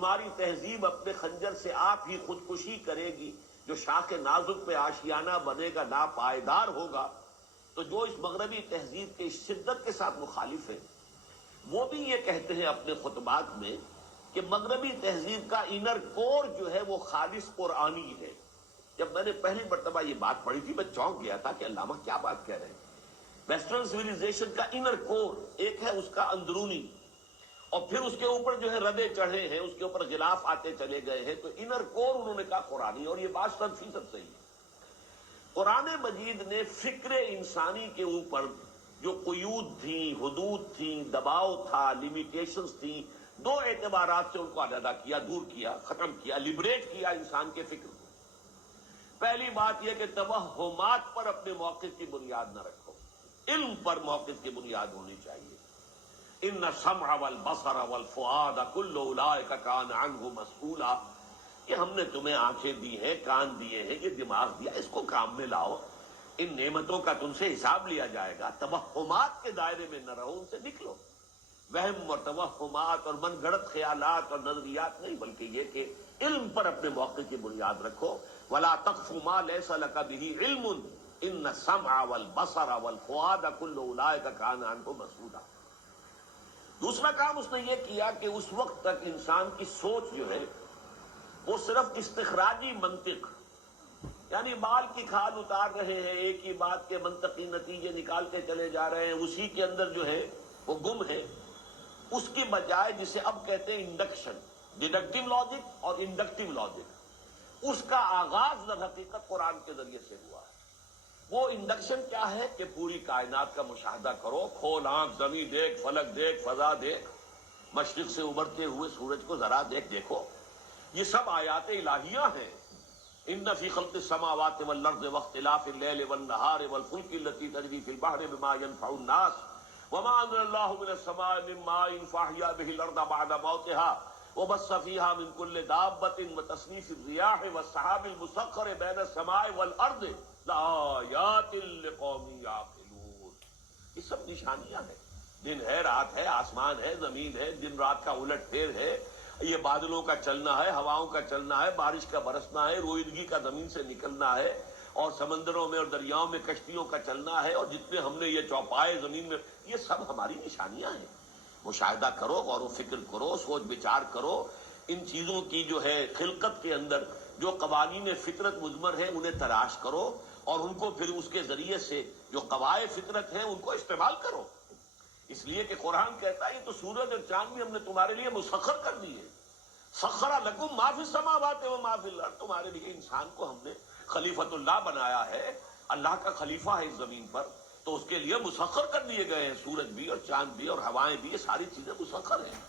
تمہاری تہذیب اپنے خنجر سے آپ ہی خودکشی کرے گی، جو شاخ نازک پہ آشیانہ بنے گا ناپائیدار ہوگا۔ تو جو اس مغربی تہذیب کے شدت کے ساتھ مخالف ہیں وہ بھی یہ کہتے ہیں اپنے خطبات میں کہ مغربی تہذیب کا انر کور جو ہے وہ خالص قرآنی ہے۔ جب میں نے پہلی مرتبہ یہ بات پڑھی تھی میں چونک گیا تھا کہ علامہ کیا بات کہہ رہے ہیں۔ ویسٹرن سویلائزیشن کا انر کور ایک ہے اس کا اندرونی، اور پھر اس کے اوپر جو ہے ردے چڑھے ہیں، اس کے اوپر غلاف آتے چلے گئے ہیں، تو انر کور انہوں نے کہا قرآنی، اور یہ بات 100% صحیح ہے۔ قرآن مجید نے فکر انسانی کے اوپر جو قیود تھیں، حدود تھیں، دباؤ تھا، لیمیٹیشنز تھیں، دو اعتبارات سے ان کو علیحدہ کیا، دور کیا، ختم کیا، لبریٹ کیا انسان کے فکر کو۔ پہلی بات یہ کہ توہمات پر اپنے موقف کی بنیاد نہ رکھو، علم پر موقف کی بنیاد ہونی چاہیے۔ ان السمع والبصر والفؤاد کل اولئک کان عنہ مسئولا، کہ ہم نے تمہیں آنکھیں دی ہیں، کان دیے ہیں، یہ دماغ دیا، اس کو کام میں لاؤ، ان نعمتوں کا تم سے حساب لیا جائے گا۔ توہمات کے دائرے میں نہ رہو، ان سے نکلو۔ وہم اور توہمات اور من گھڑت خیالات اور نظریات نہیں، بلکہ یہ کہ علم پر اپنے موقع کی بنیاد رکھو۔ ولا تقف ما ليس لك به علم ان السمع والبصر والفؤاد كل اولئک کان عنہ مسئولا۔ دوسرا کام اس نے یہ کیا کہ اس وقت تک انسان کی سوچ جو ہے وہ صرف استخراجی منطق، یعنی بال کی کھال اتار رہے ہیں، ایک ہی بات کے منطقی نتیجے نکالتے چلے جا رہے ہیں، اسی کے اندر جو ہے وہ گم ہے۔ اس کی بجائے جسے اب کہتے ہیں انڈکشن، ڈیڈکٹیو لاجک اور انڈکٹیو لاجک، اس کا آغاز در حقیقت قرآن کے ذریعے سے ہوا ہے۔ وہ انڈکشن کیا ہے کہ پوری کائنات کا مشاہدہ کرو، کھول آنکھ، زمین دیکھ، فلک دیکھ، فضا دیکھ، مشرق سے ابھرتے ہوئے سورج کو ذرا دیکھو، یہ سب آیات الہیہ ہیں۔ ان فی خلق السماوات والارض واختلاف اللیل والنہار والفلک التي تجری فی البحر بما ينفع الناس وما انزل اللہ من السماء من ماء فاحیا به الارض بعد موتها وبث فيها من كل دابة وتصريف الرياح والسحاب المسخر بين السماء والارض لآیات لقوم یعقلون۔ یہ سب نشانیاں ہیں، دن ہے، رات ہے، آسمان ہے، زمین ہے، دن رات کا الٹ پھیر ہے، یہ بادلوں کا چلنا ہے، ہواؤں کا چلنا ہے، بارش کا برسنا ہے، روئیدگی کا زمین سے نکلنا ہے، اور سمندروں میں اور دریاؤں میں کشتیوں کا چلنا ہے، اور جتنے ہم نے یہ چوپائے زمین میں، یہ سب ہماری نشانیاں ہیں۔ مشاہدہ کرو، غور و فکر کرو، سوچ بچار کرو، ان چیزوں کی جو ہے خلقت کے اندر جو قوانین فطرت مضمر ہیں انہیں تلاش کرو، اور ان کو پھر اس کے ذریعے سے جو قواعد فطرت ہیں ان کو استعمال کرو۔ اس لیے کہ قرآن کہتا ہے یہ تو سورج اور چاند بھی ہم نے تمہارے لیے مسخر کر دیے۔ سخر لکم ما فی السماوات و ما فی الارض، تمہارے لیے انسان کو ہم نے خلیفۃ اللہ بنایا ہے، اللہ کا خلیفہ ہے اس زمین پر، تو اس کے لیے مسخر کر دیے گئے ہیں، سورج بھی اور چاند بھی اور ہوائیں بھی، یہ ساری چیزیں مسخر ہیں۔